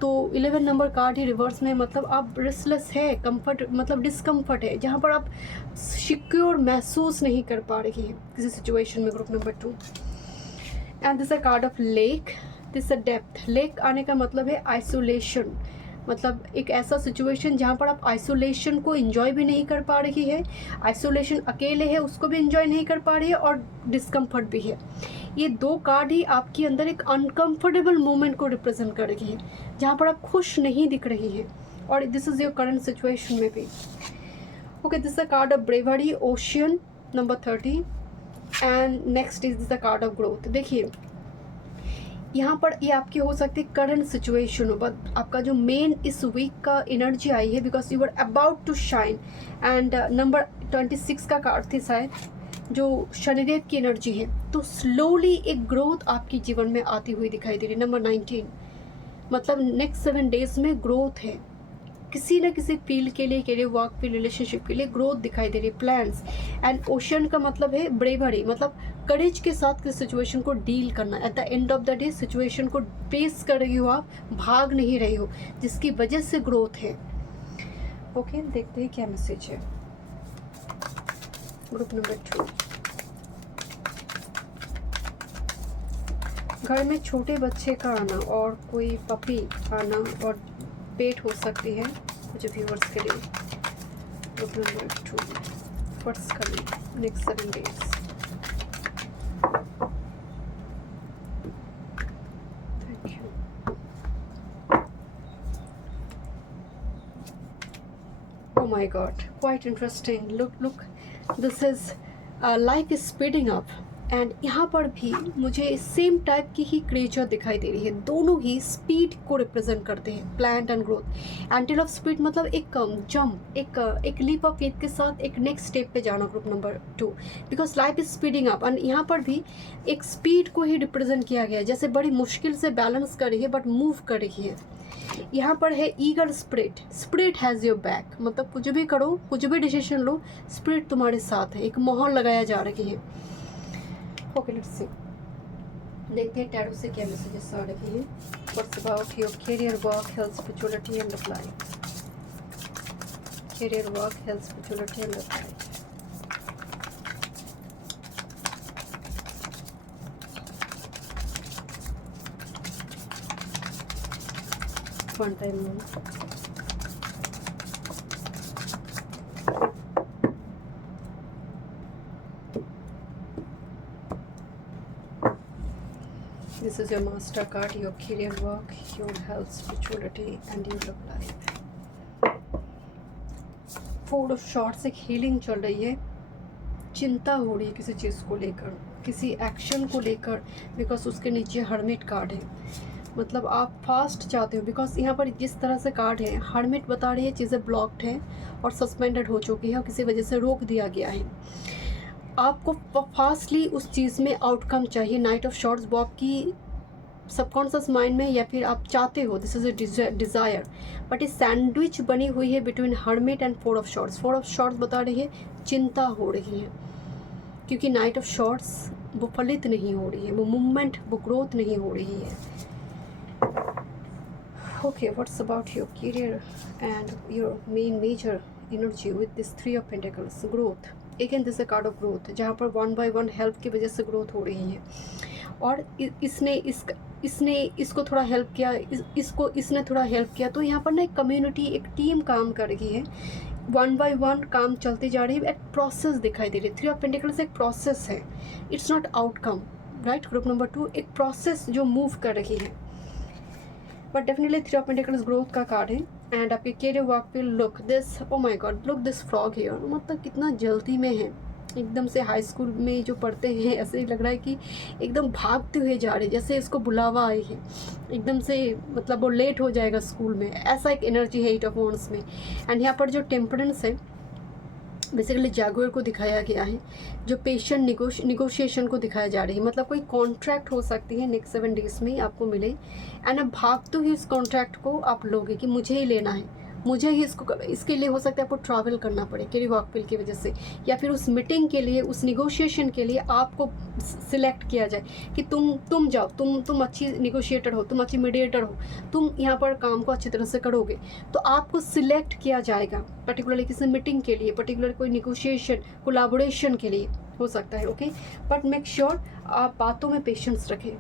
तो 11 नंबर कार्ड ही रिवर्स में, मतलब आप रेस्टलेस है, कंफर्ट मतलब डिस्कम्फर्ट है, जहाँ पर आप सिक्योर महसूस नहीं कर पा रही है किसी सिचुएशन में। Group number 2, and this a card of lake, this a depth. Lake आने का मतलब है आइसोलेशन, मतलब एक ऐसा सिचुएशन जहाँ पर आप आइसोलेशन को एंजॉय भी नहीं कर पा रही है, आइसोलेशन अकेले है उसको भी एंजॉय नहीं कर पा रही है, और डिस्कम्फर्ट भी है। ये दो कार्ड ही आपके अंदर एक अनकंफर्टेबल मोमेंट को रिप्रेजेंट कर रही है, जहाँ पर आप खुश नहीं दिख रही है, और this is your current situation में भी। Okay, this is the card of bravery, ocean, number 30, and next is the card of growth. देखिए यहाँ पर ये आपकी हो सकती है करंट सिचुएशन हो, बट आपका जो मेन इस वीक का एनर्जी आई है, because you are about to shine, and number 26 का कार्ड थे शायद, जो शनिदेव की एनर्जी है। तो स्लोली एक ग्रोथ आपके जीवन में आती हुई दिखाई दे रही है। नंबर 19 मतलब नेक्स्ट 7 डेज में ग्रोथ है, किसी न किसी फील्ड के लिए, कैरियर, वर्क फील्ड, रिलेशनशिप के लिए ग्रोथ दिखाई दे रही है, प्लान्स। एंड ओशन का मतलब है ब्रेवरी, मतलब करेज के साथ किस सिचुएशन को डील करना। At the end of the day situation को फेस कर रही हो आप, भाग नहीं रही हो, जिसकी वजह से ग्रोथ है। ओके, देखते हैं क्या मैसेज है ग्रुप नंबर 2। घर में छोटे बच्चे का आना और कोई पपी आना और पेट हो सकती है कुछ व्यूअर्स के लिए। Group number 2, what's coming next 7 days. Thank you. Oh my God, quite interesting. Look, this is life is speeding up. And यहाँ पर भी मुझे सेम टाइप की ही क्रिएचर दिखाई दे रही है, दोनों ही स्पीड को रिप्रेजेंट करते हैं, plant and growth. Until of speed मतलब एक जंप, एक लीप ऑफ फेथ के साथ एक नेक्स्ट स्टेप पे जाना, group number 2, because life is speeding up. And यहाँ पर भी एक स्पीड को ही रिप्रेजेंट किया गया है, जैसे बड़ी मुश्किल से बैलेंस कर रही है बट मूव कर रही है। यहाँ पर है eagle spirit has your back, मतलब कुछ भी करो, कुछ भी डिसीजन लो, स्पिरिट तुम्हारे साथ है, एक मोहर लगाया जा रही है। ओके, लेट्स सी, देखते हैं टैरो से क्या मैसेजेस आ रहे हैं। What's about your career, work, health, spirituality and life. Career, work, health, spirituality and life. One time more. This is your master card, your career, work, your health, spirituality and your love life. Four of Swords, एक healing चल रही है, चिंता हो रही है किसी चीज़ को लेकर, किसी एक्शन को लेकर, बिकॉज उसके नीचे हर्मिट कार्ड है, मतलब आप फास्ट चाहते हो, बिकॉज यहाँ पर जिस तरह से कार्ड है, हर्मिट बता रही है चीज़ें ब्लॉक्ड हैं और सस्पेंडेड हो चुकी है और किसी वजह से रोक दिया गया है। आपको फास्टली उस चीज़ में आउटकम चाहिए। नाइट ऑफ शॉर्ट्स वो आपकी सबकॉन्शियस माइंड में, या फिर आप चाहते हो, this is a desire, but ये सैंडविच बनी हुई है between hermit and 4 of shorts. 4 of shorts बता रही है चिंता हो रही है, क्योंकि नाइट ऑफ शॉर्ट्स वो फलित नहीं हो रही है, वो मूवमेंट, वो ग्रोथ नहीं हो रही है। Okay, what's about your career and your main major energy with this 3 of pentacles, growth. Again this a card of growth, जहाँ पर 1 by 1 हेल्प की वजह से ग्रोथ हो रही है, और इसने इसको थोड़ा हेल्प किया, इसने थोड़ा हेल्प किया, तो यहाँ पर ना एक कम्युनिटी, एक टीम काम कर रही है, 1 by 1 काम चलती जा रही है, एक प्रोसेस दिखाई दे रही है। 3 ऑफ पेंटिकल्स एक प्रोसेस है, it's not outcome, right. Group number 2 एक प्रोसेस जो मूव कर रही है, but definitely 3 of pentacles growth का कार्ड है। एंड आपके कैरियर वर्क पे look this, oh my God, look this frog here, मतलब कितना जल्दी में है, एकदम से हाई स्कूल में जो पढ़ते हैं ऐसे ही लग रहा है कि एकदम भागते हुए जा रहे, जैसे इसको बुलावा आई है, एकदम से मतलब वो लेट हो जाएगा स्कूल में, ऐसा एक एनर्जी है 8 ऑफ वांड्स में। एंड यहाँ पर जो टेम्परेंस है बेसिकली जैगुअर को दिखाया गया है, जो पेशेंट निगोशिएशन को दिखाया जा रही है, मतलब कोई कॉन्ट्रैक्ट हो सकती है नेक्स्ट 7 डेज में आपको मिले, एंड अब भागते ही इस कॉन्ट्रैक्ट को आप लोगे कि मुझे ही लेना है, मुझे ही इसके लिए हो सकता है आपको ट्रैवल करना पड़े कैरियर वर्क फील्ड की वजह से, या फिर उस मीटिंग के लिए, उस निगोशिएशन के लिए आपको सिलेक्ट किया जाए कि तुम जाओ, तुम अच्छी निगोशिएटर हो, तुम अच्छी मीडिएटर हो, तुम यहाँ पर काम को अच्छी तरह से करोगे, तो आपको सिलेक्ट किया जाएगा पर्टिकुलरली किसी मीटिंग के लिए, पर्टिकुलर कोई निगोशिएशन, कोलैबोरेशन के लिए हो सकता है। ओके, बट मेक श्योर आप बातों में पेशेंस रखें,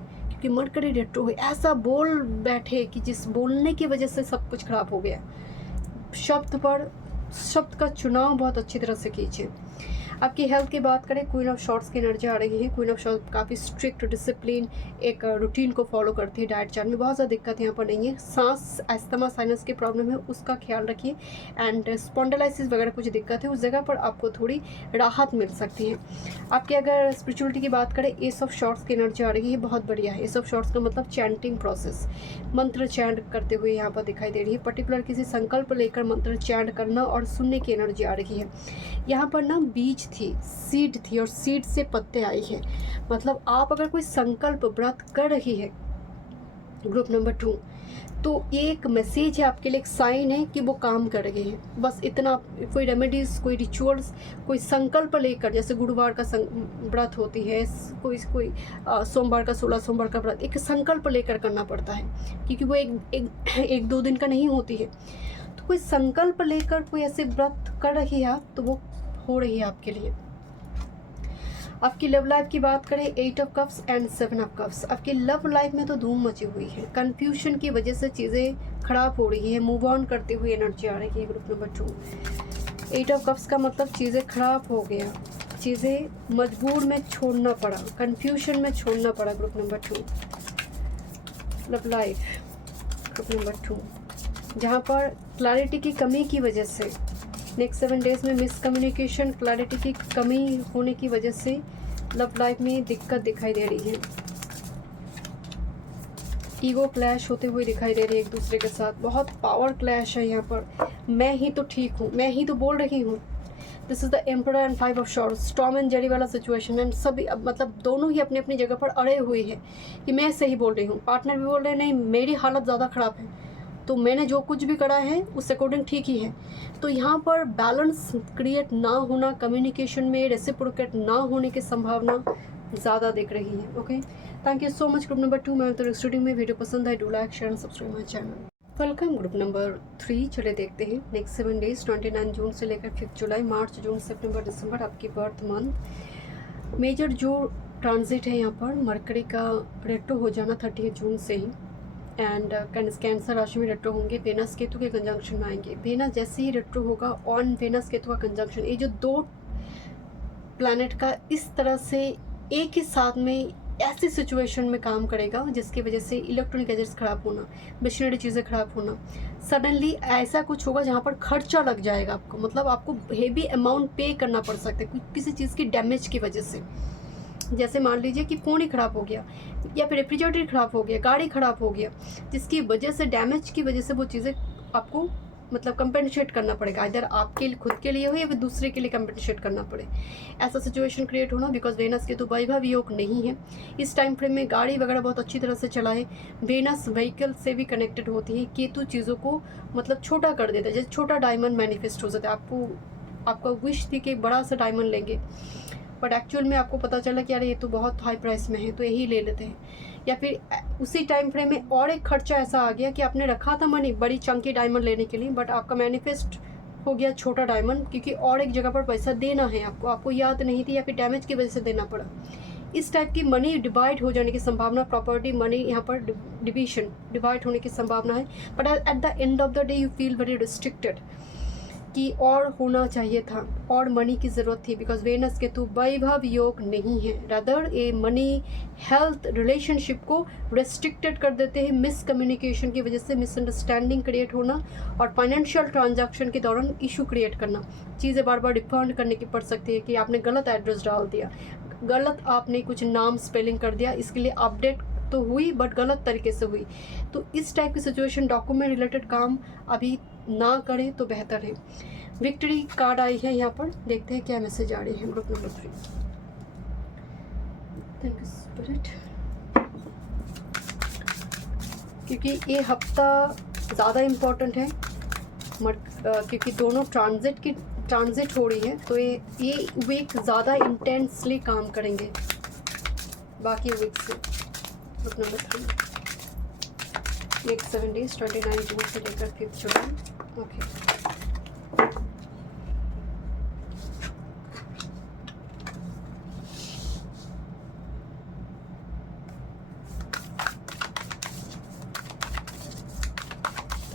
आपकी मरकरी रेट्रो है, ऐसा बोल बैठे कि जिस बोलने की वजह से सब कुछ खराब हो गया। शब्द का चुनाव बहुत अच्छी तरह से कीजिए। आपकी हेल्थ की बात करें, क्वीन ऑफ शॉर्ट्स की एनर्जी आ रही है। क्वीन ऑफ शॉर्ट्स काफ़ी स्ट्रिक्ट डिसिप्लिन एक रूटीन को फॉलो करती है। डाइट चार्ट में बहुत ज़्यादा दिक्कत यहाँ पर नहीं है। सांस अस्थमा साइनस की प्रॉब्लम है, उसका ख्याल रखिए। एंड स्पॉन्डिलाइसिस वगैरह कुछ दिक्कत है, उस जगह पर आपको थोड़ी राहत मिल सकती है। आपकी अगर स्पिरिचुअलिटी की बात करें, एस ऑफ शॉर्ट्स की एनर्जी आ रही है, बहुत बढ़िया है। एस ऑफ शॉर्ट्स का मतलब चैंटिंग प्रोसेस, मंत्र चैंट करते हुए यहाँ पर दिखाई दे रही है। पर्टिकुलर किसी संकल्प लेकर मंत्र चैंट करना और सुनने की एनर्जी आ रही है। यहाँ पर ना बीज थी, सीड थी, और सीड से पत्ते आई है। मतलब आप अगर कोई संकल्प व्रत कर रही है, ग्रुप नंबर 2, तो एक मैसेज है आपके लिए, एक साइन है कि वो काम कर रही है। बस इतना। कोई रेमेडीज, कोई रिचुअल्स, कोई संकल्प लेकर, जैसे गुरुवार का व्रत होती है, कोई सोमवार का 16 सोमवार का व्रत, एक संकल्प लेकर करना पड़ता है, क्योंकि वो एक दो दिन का नहीं होती है। तो कोई संकल्प लेकर कोई ऐसे व्रत कर रही है आप, तो वो हो रही है आपके लिए। आपकी लव लाइफ की बात करें, 8 of cups and 7 of cups. आपकी लव लाइफ में तो धूम मची हुई है। कन्फ्यूजन की वजह से चीज़ें खराब हो रही है, मूव ऑन करते हुए एनर्जी आ रही है। ग्रुप नंबर 2, 8 ऑफ कप्स का मतलब चीज़ें खराब हो गया, चीज़ें मजबूर में छोड़ना पड़ा, कन्फ्यूजन में छोड़ना पड़ा। Group number 2, love life group number 2, जहाँ पर क्लैरिटी की कमी की वजह से नेक्स्ट 7 डेज में मिसकम्युनिकेशन, क्लैरिटी की कमी होने की वजह से लव लाइफ में दिक्कत दिखाई दे रही है। ईगो क्लैश होते हुए दिखाई दे रही है एक दूसरे के साथ, बहुत पावर क्लैश है यहाँ पर। मैं ही तो ठीक हूँ, मैं ही तो बोल रही हूँ। This is the emperor and 5 of shorts, Tom and Jerry वाला सिचुएशन है। सभी मतलब दोनों ही अपनी अपनी जगह पर अड़े हुए हैं कि मैं सही बोल रही हूँ। पार्टनर भी बोल रहे हैं नहीं मेरी हालत ज़्यादा ख़राब है, तो मैंने जो कुछ भी करा है उस अकॉर्डिंग ठीक ही है। तो यहाँ पर बैलेंस क्रिएट ना होना, कम्युनिकेशन में रेसिप्रोकेट ना होने की संभावना ज़्यादा दिख रही है। Okay, thank you so much. Group number 2 मैं तो स्टूडियो में वीडियो पसंद है, do like share and subscribe my channel. Welcome group number 3। चले देखते हैं नेक्स्ट 7 डेज 29 जून से लेकर 5 जुलाई, मार्च, जून, सितंबर, दिसंबर आपकी बर्थ मंथ। मेजर जो ट्रांजिट है यहाँ पर, मरकरी का रेट्रो हो जाना 30 जून से ही, एंड कैंसर राशि में रेट्रो होंगे। वेनस केतु के कंजंक्शन में आएंगे। वेनस जैसे ही रेट्रो होगा, ऑन वेनस केतु का कंजंक्शन, ये जो दो प्लैनेट का इस तरह से एक ही साथ में ऐसी सिचुएशन में काम करेगा जिसकी वजह से इलेक्ट्रॉनिक गैजेट्स ख़राब होना, मशीनरी चीज़ें ख़राब होना, सडनली ऐसा कुछ होगा जहाँ पर खर्चा लग जाएगा आपको। मतलब आपको हेवी अमाउंट पे करना पड़ सकता है किसी चीज़ की डैमेज की वजह से। जैसे मान लीजिए कि फ़ोन ही ख़राब हो गया, या फिर रेफ्रिजरेटर ख़राब हो गया, गाड़ी ख़राब हो गया, जिसकी वजह से, डैमेज की वजह से वो चीज़ें आपको मतलब कंपेंसेट करना पड़ेगा। इधर आपके खुद के लिए हो या फिर दूसरे के लिए कंपेंसेट करना पड़े, ऐसा सिचुएशन क्रिएट होना। बिकॉज वेनस के तो वैभव योग नहीं है इस टाइम फ्रेम में। गाड़ी वगैरह बहुत अच्छी तरह से चलाए। वेनस व्हीकल से भी कनेक्टेड होती है। केतु चीज़ों को मतलब छोटा कर देता है, जैसे छोटा डायमंड मैनिफेस्ट हो जाता है। आपका विश थी कि बड़ा सा डायमंड लेंगे, बट एक्चुअल में आपको पता चला कि यार ये तो बहुत हाई प्राइस में है, तो यही ले लेते हैं। या फिर उसी टाइम फ्रेम में और एक खर्चा ऐसा आ गया कि आपने रखा था मनी बड़ी चंकी डायमंड लेने के लिए, बट आपका मैनिफेस्ट हो गया छोटा डायमंड, क्योंकि और एक जगह पर पैसा देना है आपको याद नहीं थी, या फिर डैमेज की वजह से देना पड़ा। इस टाइप की मनी डिवाइड हो जाने की संभावना, प्रॉपर्टी मनी यहाँ पर डिवाइड होने की संभावना है। But at the end of the day you feel very restricted कि और होना चाहिए था, और मनी की ज़रूरत थी। बिकॉज वेनस के तो वैभव योग नहीं है, रदर ये मनी हेल्थ रिलेशनशिप को रेस्ट्रिक्टेड कर देते हैं। मिसकम्युनिकेशन की वजह से मिसअंडरस्टैंडिंग क्रिएट होना, और फाइनेंशियल ट्रांजैक्शन के दौरान इशू क्रिएट करना। चीज़ें बार बार रिफंड करने की पड़ सकती है कि आपने गलत एड्रेस डाल दिया, गलत आपने कुछ नाम स्पेलिंग कर दिया, इसके लिए अपडेट तो हुई बट गलत तरीके से हुई। तो इस टाइप की सिचुएशन, डॉक्यूमेंट रिलेटेड काम अभी ना करें तो बेहतर है। विक्ट्री कार्ड आई है यहाँ पर, देखते हैं क्या मैसेज आ रही है। Group number 3, thank you spirit. क्योंकि ये हफ्ता ज़्यादा इम्पोर्टेंट है, क्योंकि दोनों ट्रांजिट हो रही है, तो ये वीक ज़्यादा इंटेंसली काम करेंगे बाकी वीक से। ग्रुप नंबर 3, नेक्स्ट 7 डेज 29 जून से लेकर 5 जुलाई। Okay,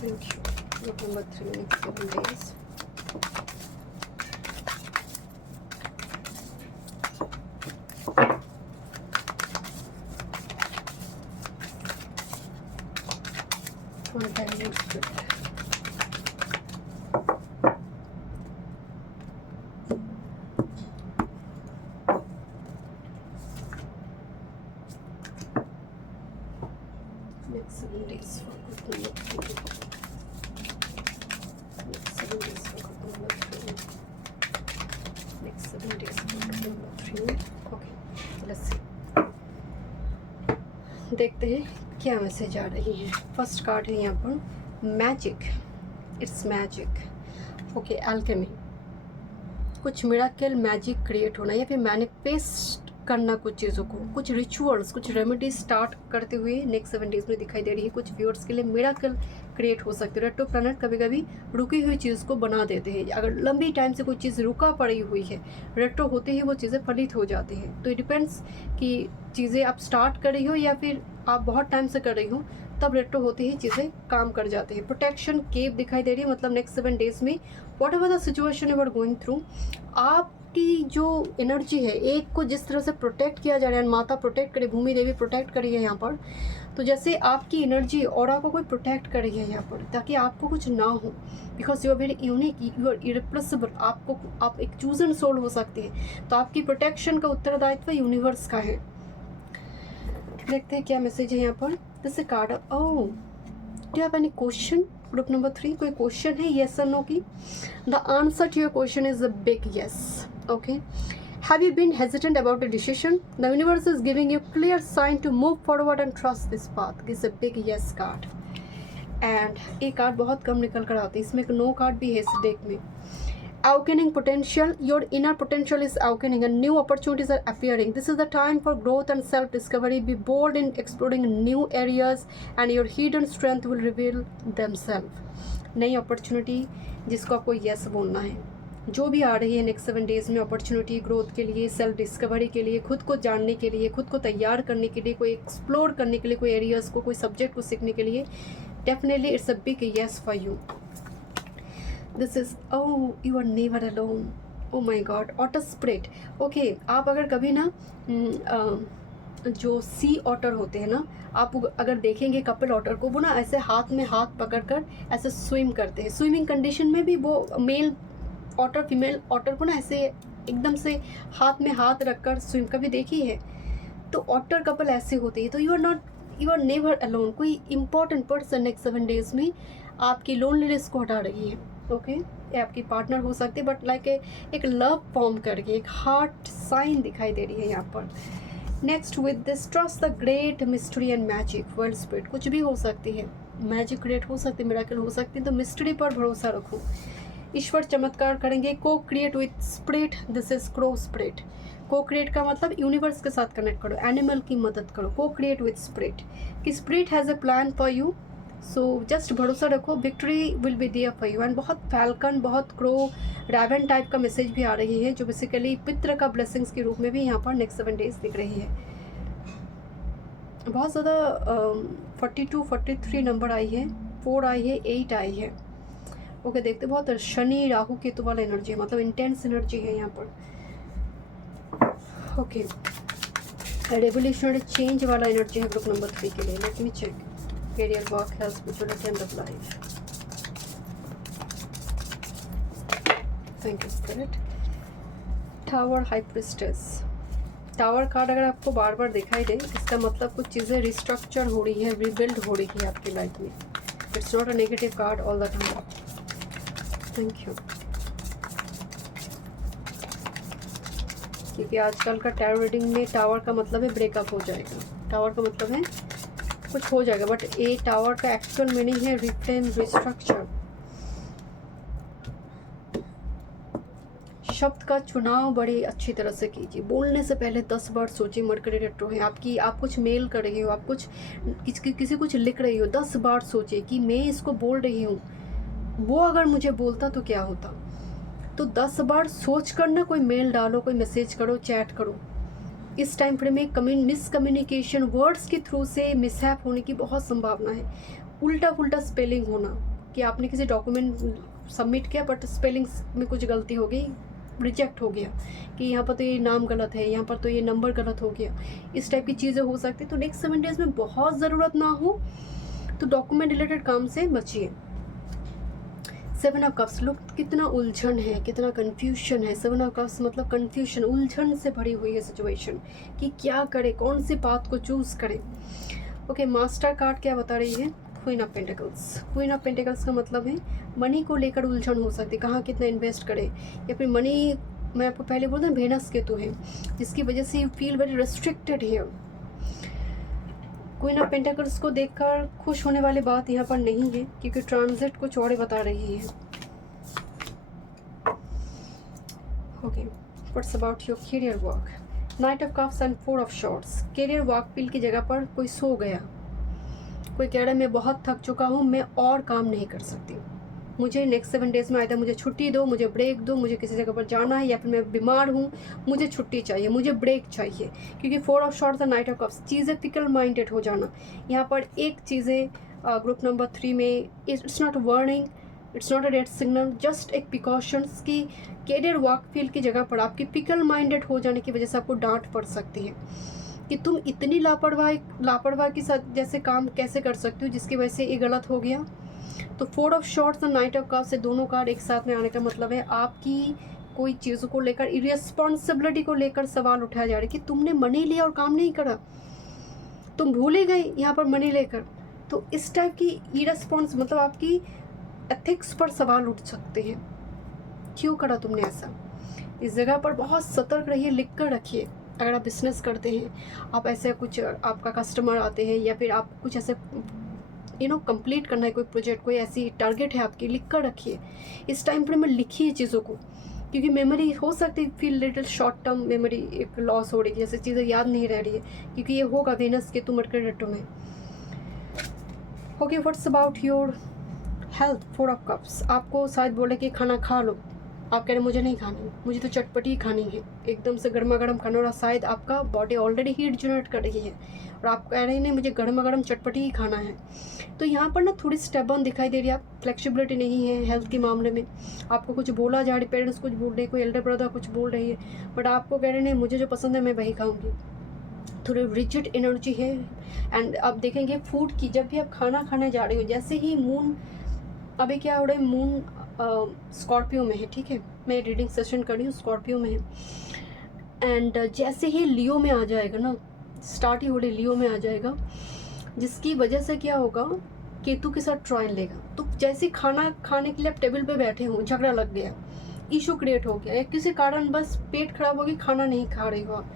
Thank you. Group number 3, next 7 days. One time next group. Next 7 days for group number 3. Next 7 days for group number 3. Next 7 days for group number 3. Okay, let's see. देखते हैं क्या message आ रही है. First card है यहाँ पर magic. It's magic. Okay, alchemy. कुछ miracle magic create होना या फिर मैनिफेस्ट करना कुछ चीज़ों को, कुछ रिचुअल्स, कुछ रेमेडी स्टार्ट करते हुए नेक्स्ट 7 डेज में दिखाई दे रही है. कुछ व्यूअर्स के लिए मिराकल क्रिएट हो सकते हैं. रेट्रो प्लैनेट कभी कभी रुकी हुई चीज़ को बना देते हैं. अगर लंबी टाइम से कोई चीज़ रुका पड़ी हुई है, रेट्रो होते ही वो चीज़ें फलित हो जाती हैं. तो इट डिपेंड्स कि चीज़ें आप स्टार्ट कर रही हो या फिर आप बहुत टाइम से कर रही हो, तब रेट्रो होते ही चीज़ें काम कर जाती हैं. प्रोटेक्शन केव दिखाई दे रही है, मतलब नेक्स्ट 7 डेज में whatever the situation you are going through, आपकी जो एनर्जी है एक को जिस तरह से प्रोटेक्ट किया जा रहा है, माता प्रोटेक्ट करे, भूमि देवी प्रोटेक्ट करी है यहाँ पर, तो जैसे आपकी एनर्जी और आपको कोई प्रोटेक्ट कर रही है यहाँ पर, ताकि आपको कुछ ना हो. Because you are very unique, you are irreplaceable. आप एक चूजन सोल हो सकते हैं. तो आपकी प्रोटेक्शन का उत्तरदायित्व यूनिवर्स का है. देखते हैं क्या मैसेज है यहाँ पर. This card. Oh, do you have any question? Group number 3, कोई क्वेश्चन है येस और नो की? The answer to your question is a big yes. Okay. Have you been hesitant about a decision? The universe is giving you clear sign to move forward and trust this path. This is a big yes card. And एक card बहुत कम निकल कर आती है, इसमें एक no card भी है इस डेक में. Awakening potential. Your inner potential is awakening and new opportunities are appearing. This is the time for growth and self-discovery. Be bold in exploring new areas and your hidden strength will reveal themselves. नई opportunity जिसको आपको yes बोलना है, जो भी आ रही है नेक्स्ट 7 डेज में, अपॉर्चुनिटी ग्रोथ के लिए, सेल्फ डिस्कवरी के लिए, खुद को जानने के लिए, खुद को तैयार करने के लिए, कोई एक्सप्लोर करने के लिए, कोई एरियाज़ को, कोई सब्जेक्ट को सीखने के लिए, definitely it's a big yes for you. This is oh, you are never alone. Oh my god, otter spirit. Okay, आप अगर कभी ना जो सी ऑटर होते हैं ना, आप अगर देखेंगे कपल ऑटर को, वो ना ऐसे हाथ में हाथ पकड़कर ऐसे स्विम करते हैं. स्विमिंग कंडीशन में भी वो मेल ऑटर फीमेल ऑटर को ना ऐसे एकदम से हाथ में हाथ रखकर स्विम, कभी देखी है? तो ऑटर कपल ऐसे होते हैं. तो यू आर नेवर अलोन. कोई इंपॉर्टेंट पर्सन नेक्स्ट 7 डेज में आपकी लोनलीनेस को हटा रही है. ओके, ये आपकी पार्टनर हो सकती है, बट लाइक एक लव फॉर्म करके एक हार्ट साइन दिखाई दे रही है यहाँ पर. Next with this, trust the great mystery and magic. World spirit, कुछ भी हो सकती है, मैजिक क्रिएट हो सकती है, मिरेकल हो सकती है, तो मिस्ट्री पर भरोसा रखो. ईश्वर चमत्कार करेंगे. को create with spirit. This is crow spirit. को क्रिएट का मतलब यूनिवर्स के साथ कनेक्ट करो, एनिमल की मदद करो. को क्रिएट विथ स्पिरिट कि spirit has a plan for you, so just भरोसा रखो, victory will be there for you. And बहुत फैल्कन, बहुत क्रो, रैवन टाइप का मैसेज भी आ रही है, जो बेसिकली पितृ का ब्लेसिंग्स के रूप में भी यहाँ पर नेक्स्ट 7 डेज दिख रही है. बहुत ज़्यादा 42, 43 नंबर आई है, 4 आई है, 8 आई है. ओके, देखते बहुत शनि राहु केतु वाला एनर्जी है, मतलब इंटेंस एनर्जी है यहाँ पर. ओके, रेवोल्यूशनरी चेंज वाला एनर्जी है ग्रुप नंबर 3 के लिए. Let me check. Career, work, health, spirituality and love life. Thank you spirit. Tower, high priestess. Tower card अगर आपको बार बार दिखाई दे, इसका मतलब कुछ चीज़ें रिस्ट्रक्चर हो रही है, रिबिल्ड हो रही है आपकी लाइफ में. It's not a negative card all the time. Thank you. क्योंकि आजकल का टैरो रीडिंग में टावर का मतलब है ब्रेकअप हो जाएगा. टावर का मतलब है कुछ हो जाएगा, बट ए टावर का एक्चुअल मीनिंग है रिफ्रेम, रिस्ट्रक्चर. शब्द का चुनाव बड़ी अच्छी तरह से कीजिए. बोलने से पहले 10 बार सोचिए. मरकरी रेट्रो है आपकी, आप कुछ मेल कर रही हो, आप कुछ किसी कुछ लिख रही हो, 10 बार सोचिए कि मैं इसको बोल रही हूँ, वो अगर मुझे बोलता तो क्या होता. तो 10 बार सोच कर ना कोई मेल डालो, कोई मैसेज करो, चैट करो. इस टाइम फ्रेम में मिसकम्युनिकेशन, वर्ड्स के थ्रू से मिसहैप होने की बहुत संभावना है. उल्टा पुल्टा स्पेलिंग होना, कि आपने किसी डॉक्यूमेंट सबमिट किया बट स्पेलिंग्स में कुछ गलती हो गई, रिजेक्ट हो गया कि यहाँ पर तो ये नाम गलत है, यहाँ पर तो ये नंबर गलत हो गया, इस टाइप की चीज़ें हो सकती है। तो नेक्स्ट 7 डेज़ में बहुत ज़रूरत ना हो तो डॉक्यूमेंट रिलेटेड काम से बचिए। 7 ऑफ कप्स, लोग कितना उलझन है, कितना कन्फ्यूशन है। 7 ऑफ कप्स मतलब कन्फ्यूशन, उलझन से भरी हुई है सिचुएशन कि क्या करे, कौन सी बात को चूज़ करें। ओके, मास्टर कार्ड क्या बता रही है? Queen of pentacles. Queen of pentacles का मतलब है मनी को लेकर उलझन हो सकती है, कहाँ कितना इन्वेस्ट करें, या फिर मनी, मैं आपको पहले बोलता हूँ वेनस केतु है जिसकी वजह से यू फील वेरी रेस्ट्रिक्टेड है। क्वीन ऑफ पेंटिकल्स को देखकर खुश होने वाली बात यहाँ पर नहीं है क्योंकि ट्रांजिट कुछ और बता रही है। Okay, what's about your career work? Night of cups and 4 of shorts. Career work field की जगह पर कोई सो गया, कोई कह रहा है मैं बहुत थक चुका हूँ, मैं और काम नहीं कर सकती, मुझे नेक्स्ट 7 डेज़ में आइदर मुझे छुट्टी दो, मुझे ब्रेक दो, मुझे किसी जगह पर जाना है, या फिर मैं बीमार हूँ, मुझे छुट्टी चाहिए, मुझे ब्रेक चाहिए। क्योंकि 4 ऑफ शॉर्ट्स और नाइट ऑफ कप्स, चीज़ें फिकल माइंडेड हो जाना। यहाँ पर एक चीज़ें ग्रुप नंबर 3 में, it's not warning, it's not a red signal, just एक प्रिकॉशंस की कैरियर वर्क फील्ड की जगह पर आपकी फिकल माइंडेड हो जाने की वजह से आपको डांट पड़ सकती है कि तुम इतनी लापरवाही के साथ जैसे काम कैसे कर सकते हो जिसकी वजह से ये गलत हो गया। तो 4 ऑफ शॉर्ट्स और नाइट ऑफ कप्स से दोनों कार्ड एक साथ में आने का मतलब है आपकी कोई चीज़ों को लेकर, इरेस्पॉन्सिबिलिटी को लेकर सवाल उठाया जा रहा है कि तुमने मनी लिया और काम नहीं करा, तुम भूल ही गई यहाँ पर मनी लेकर। तो इस टाइप की इरेस्पॉन्स मतलब आपकी एथिक्स पर सवाल उठ सकते हैं, क्यों करा तुमने ऐसा। इस जगह पर बहुत सतर्क रहिए, लिख कर रखिए। अगर आप बिजनेस करते हैं, आप ऐसे कुछ आपका कस्टमर आते हैं या फिर आप कुछ ऐसे कंप्लीट करना है कोई प्रोजेक्ट, कोई ऐसी टारगेट है आपकी, लिख कर रखिए। इस टाइम पर मैं लिखिए चीज़ों को, क्योंकि मेमोरी हो सकती है feel little short term memory एक लॉस हो रही है, जैसे चीज़ें याद नहीं रह रही है, क्योंकि ये होगा वेनस के मकर रेटो में। Okay, what's about your health? 4 of cups, आपको शायद बोले कि खाना खा लो, आप कह रहे मुझे नहीं खानी, मुझे तो चटपटी खानी है, एकदम से गर्मा गर्म खाना, और शायद आपका बॉडी ऑलरेडी हीट जनरेट कर रही है और आप कह रहे हैं नहीं मुझे गर्मा गर्म चटपटी ही खाना है। तो यहाँ पर ना थोड़ी स्टेबन दिखाई दे रही है, आप फ्लेक्सिबिलिटी नहीं है हेल्थ के मामले में। आपको कुछ बोला जा रही, पेरेंट्स कुछ बोल रहे हैं, कोई एल्डर ब्रदर कुछ बोल रही है, बट आपको कह रहे नहीं मुझे जो पसंद है मैं वही खाऊंगी। थोड़ी रिजिड एनर्जी है। एंड आप देखेंगे फूड की, जब भी आप खाना खाने जा रहे हो, जैसे ही मून, अभी क्या हो रहा है, मून स्कॉर्पियो में है, ठीक है, मैं रीडिंग सेशन कर रही हूँ, स्कॉर्पियो में है। एंड जैसे ही लियो में आ जाएगा ना, स्टार्ट ही हो रही लियो में आ जाएगा, जिसकी वजह से क्या होगा, केतु के साथ ट्राइन लेगा। तो जैसे खाना खाने के लिए आप टेबल पे बैठे हो, झगड़ा लग गया, इशू क्रिएट हो गया, या किसी कारण बस पेट खराब हो गया, खाना नहीं खा रही हो आप,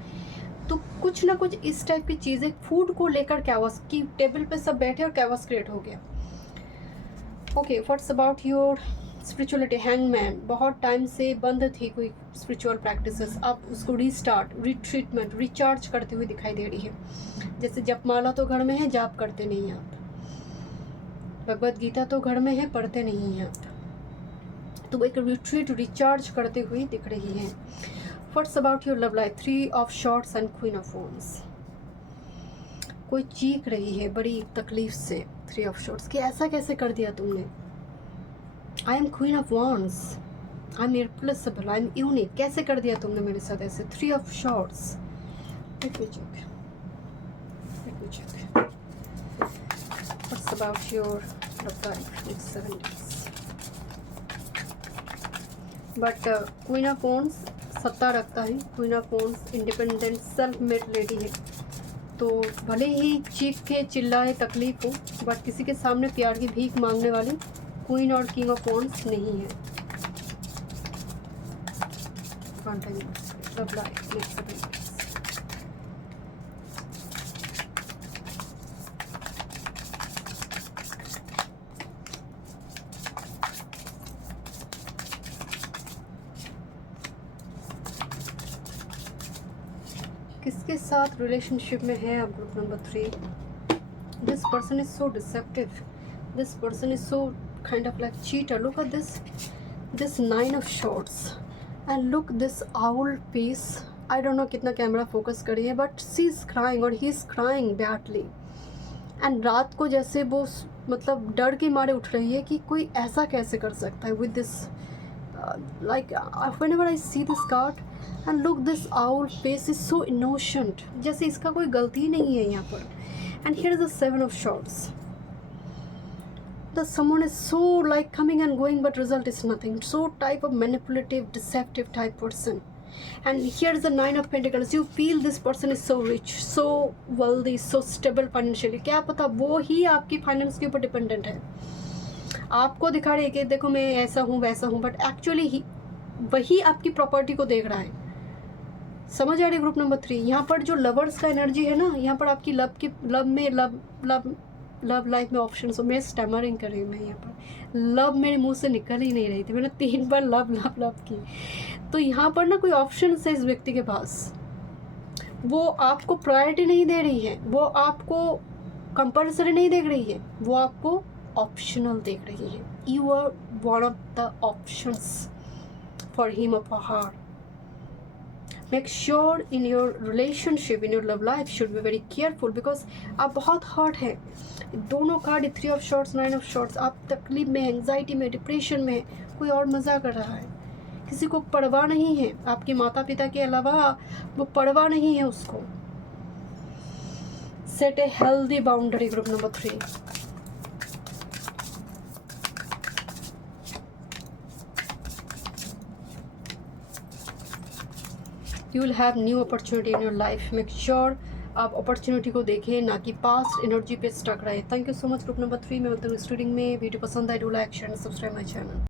तो कुछ ना कुछ इस टाइप की चीज़ें फूड को लेकर कैवस की, टेबल पे सब बैठे और कैवस क्रिएट हो गया। Okay, what's about your spirituality? Hangman, बहुत टाइम से बंद थी कोई स्पिरिचुअल प्रैक्टिसेस, आप उसको रीस्टार्ट, रिट्रीटमेंट, रिचार्ज करते हुए दिखाई दे रही है। जैसे जपमाला तो घर में है, जाप करते नहीं हैं आप, भगवत गीता तो घर में है, पढ़ते नहीं हैं आप, तो एक रिट्रीट, रिचार्ज करते हुए दिख रही है। What's about your love life? 3 of swords and queen of wands. कोई चीख रही है बड़ी तकलीफ से, 3 ऑफ शॉर्ट्स, कि ऐसा कैसे कर दिया तुमने। I am queen of wands, I am irreplaceable, I am unique, कैसे कर दिया तुमने मेरे साथ ऐसे। 3 of shorts. Let me check, what's about your love life next 7 days? But queen of wands सत्ता रखता है, queen of wands independent self made lady है, तो भले ही चीख के चिल्लाए तकलीफ हो, बट किसी के सामने प्यार की भीख मांगने वाली क्वीन और किंग ऑफ वॉन्ड्स नहीं है। Love life next 7 days। किसके साथ रिलेशनशिप में है आप group number 3? This person is so deceptive, this person is so kind of like cheater. Look at this 9 of swords and look this owl piece. I don't know कितना camera focus करिए, but she is crying और he is crying badly. And रात को जैसे वो मतलब डर के मारे उठ रही है कि कोई ऐसा कैसे कर सकता है with this like whenever I see this card and look, this owl face is so innocent, जैसे इसका कोई गलती नहीं है यहाँ पर. And here is the 7 of swords. The someone is so like coming and going, but result is nothing. So type of manipulative, deceptive type person. And here is the 9 of Pentacles. You feel this person is so rich, so wealthy, so stable financially. क्या पता वो ही आपकी finance के ऊपर dependent है. आपको दिखा रही है कि देखो मैं ऐसा हूँ वैसा हूँ, बट एक्चुअली ही वही आपकी प्रॉपर्टी को देख रहा है. समझ आ रही है ग्रुप नंबर 3. यहाँ पर जो लवर्स का एनर्जी है ना, यहाँ पर आपकी लव लाइफ में ऑप्शन हो. मैं स्टैमरिंग कर रही हूँ. मैं यहाँ पर लव मेरे मुंह से निकल ही नहीं रही थी. मैंने 3 बार लव की. तो यहाँ पर ना कोई ऑप्शन है इस व्यक्ति के पास. वो आपको प्रायोरिटी नहीं दे रही है, वो आपको कंपल्सरी नहीं देख रही है, वो आपको ऑप्शनल देख रही है. You are one of the options for him of a heart. Make sure in your relationship, in your love life, should be very careful because आप बहुत हर्ट है. दोनों card 3 of shorts 9 of shorts. आप तकलीफ में, anxiety में, depression में. कोई और मज़ा कर रहा है. किसी को परवाह नहीं है आपके माता पिता के अलावा. वो परवाह नहीं है उसको. Set a healthy boundary group number 3. You will have new opportunity in your life. Make sure आप अपॉर्चुनिटी को देखें, ना कि पास्ट एनर्जी पे स्टक रहे. Thank you so much group number 3 में. रीडिंग में वीडियो पसंद आए, do like share and subscribe my channel.